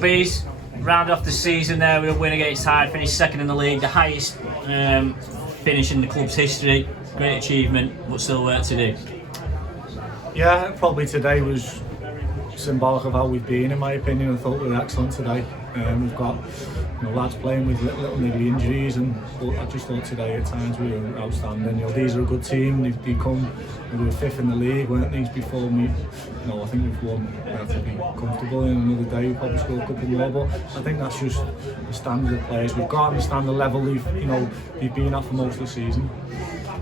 Bees round off the season there with a win against Hyde, finished second in the league, the highest finish in the club's history. Great achievement, but still work to do. Yeah, probably today was symbolic of how we've been, in my opinion. I thought we were excellent today. We've got lads playing with little niggly injuries, but I just thought today at times we were outstanding. These are a good team. They were fifth in the league, weren't these before me? I think we've won relatively comfortable. In another day, we probably score a couple more, but I think that's just the standard of players we've got and the standard level they've been at for most of the season.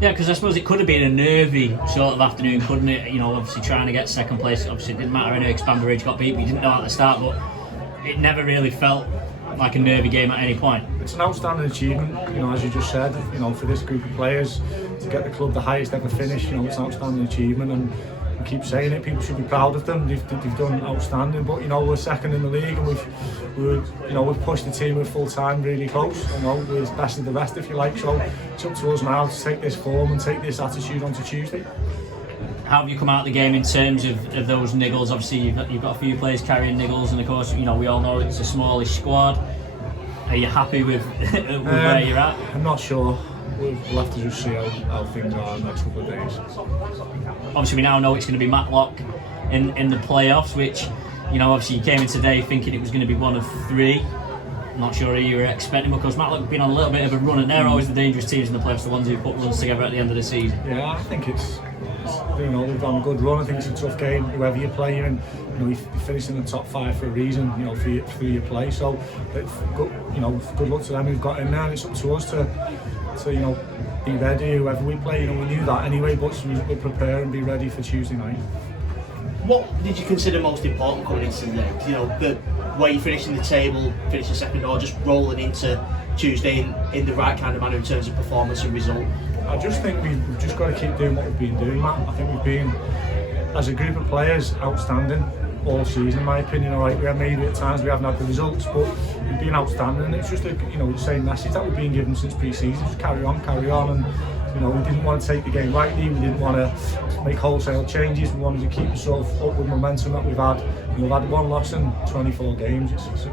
Yeah, because I suppose it could have been a nervy sort of afternoon, couldn't it? Obviously trying to get second place. Obviously it didn't matter. I know Expander Ridge got beat, but you didn't know at the start. But it never really felt like a nervy game at any point. It's an outstanding achievement, as you just said. For this group of players to get the club the highest ever finish, it's an outstanding achievement, and I keep saying it. People should be proud of them. They've done outstanding. But we're second in the league, and we've pushed the team with full time really close. We're the best of the rest, if you like. So it's up to us now to take this form and take this attitude onto Tuesday. How have you come out of the game in terms of those niggles? Obviously you've got a few players carrying niggles, and of course we all know it's a smallish squad. Are you happy with where you're at? I'm not sure. We'll have to just see how things are in the next couple of days. Obviously we now know it's going to be Matlock in the playoffs, which obviously you came in today thinking it was going to be one of three. I'm not sure who you were expecting, because Matlock have been on a little bit of a run, and they're always the dangerous teams in the playoffs, the ones who put runs together at the end of the season. Yeah, I think it's they've done a good run. I think it's a tough game, whoever you play, and you finish in the top five for a reason, for your play. So, good luck to them who've got in there, and it's up to us to be ready, whoever we play. We knew that anyway, but we prepare and be ready for Tuesday night. What did you consider most important coming into the day? The way you finished in the table, finishing second, or just rolling into Tuesday in the right kind of manner in terms of performance and result? I just think we've just got to keep doing what we've been doing, Matt. I think we've been, as a group of players, outstanding all season, in my opinion. Alright, maybe at times we haven't had the results, but we've been outstanding. It's just the same message that we've been given since pre-season. Just carry on, and we didn't want to take the game lightly. We didn't want to make wholesale changes. We wanted to keep the sort of upward momentum that we've had. We've had one loss in 24 games. It's a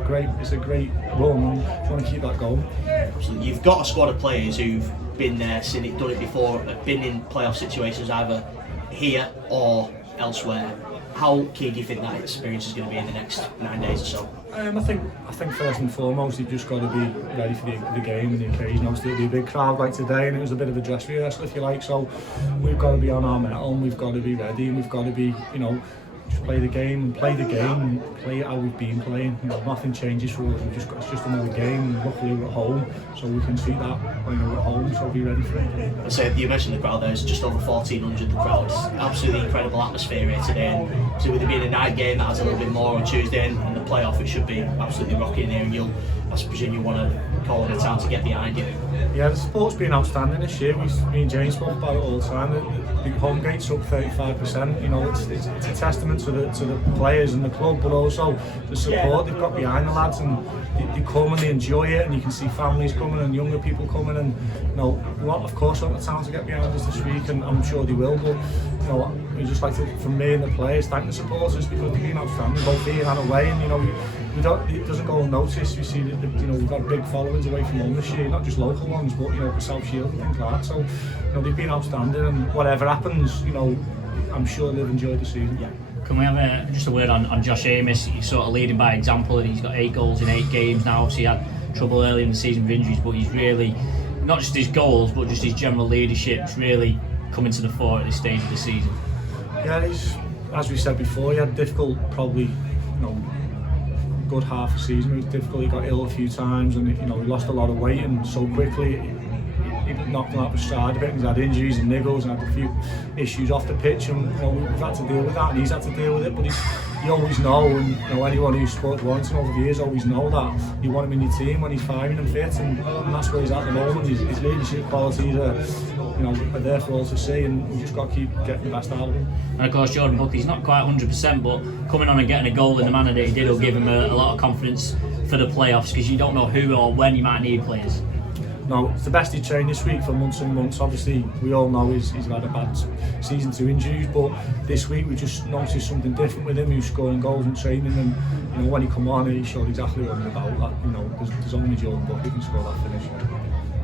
great run, and we want to keep that going. Absolutely. You've got a squad of players who've been there, seen it, done it before, been in playoff situations either here or elsewhere. How key do you think that experience is going to be in the next 9 days or so? I think first and foremost you've just got to be ready for the game and the occasion. Obviously it'll be a big crowd like today, and it was a bit of a dress rehearsal, if you like. So we've got to be on our mettle, and we've got to be ready, and we've got to be just play the game and play it how we've been playing. Nothing changes for us. It's just another game, and luckily we're at home, so we can see that we're at home, so be ready for it. So you mentioned the crowd there. It's just over 1,400. The crowd. It's absolutely incredible atmosphere here today. And so with it being a night game that has a little bit more on Tuesday, and the playoff, it should be absolutely rocking here. And I presume you want to call it a town to get behind you. Yeah, the support's been outstanding this year. Me and James spoke about it all the time. The home gate's up 35%. It's a testament to the players and the club, but also the support they've got behind the lads, and they come and they enjoy it, and you can see families coming and younger people coming, and we want the town to get behind us this week, and I'm sure they will. But we just like to, from me and the players, thank the supporters, because they've been outstanding both here and away, and it doesn't go unnoticed. We see that we've got big followings away from home this year, not just local ones, but South Shield and things like that. So they've been outstanding, and whatever happens, I'm sure they've enjoyed the season. Yeah. Can we have just a word on Josh Amos? He's sort of leading by example, and he's got 8 goals in 8 games now. Obviously he had trouble early in the season with injuries, but he's really, not just his goals, but just his general leadership's really coming to the fore at this stage of the season. Yeah, as we said before, he had difficult, probably good half a season. It was difficult. He got ill a few times, and he lost a lot of weight, and so quickly he knocked him out the stride a bit. He's had injuries and niggles and had a few issues off the pitch, and we've had to deal with that, and he's had to deal with it. But you always know, and anyone who's supported Warrington over the years always know that you want him in your team when he's firing and fit, and that's where he's at the moment. His leadership qualities are there for all to see, and we've just got to keep getting the best out of him. And of course Jordan Buckley's not quite 100%, but coming on and getting a goal in the manner that he did will give him a lot of confidence for the playoffs, because you don't know who or when you might need players. no, it's the best he trained this week for months and months. Obviously, we all know he's had a bad season to injuries, but this week we just noticed something different with him. He was scoring goals and training, and when he come on, he showed exactly what he's about. That there's only Jordan Buck who can score that finish.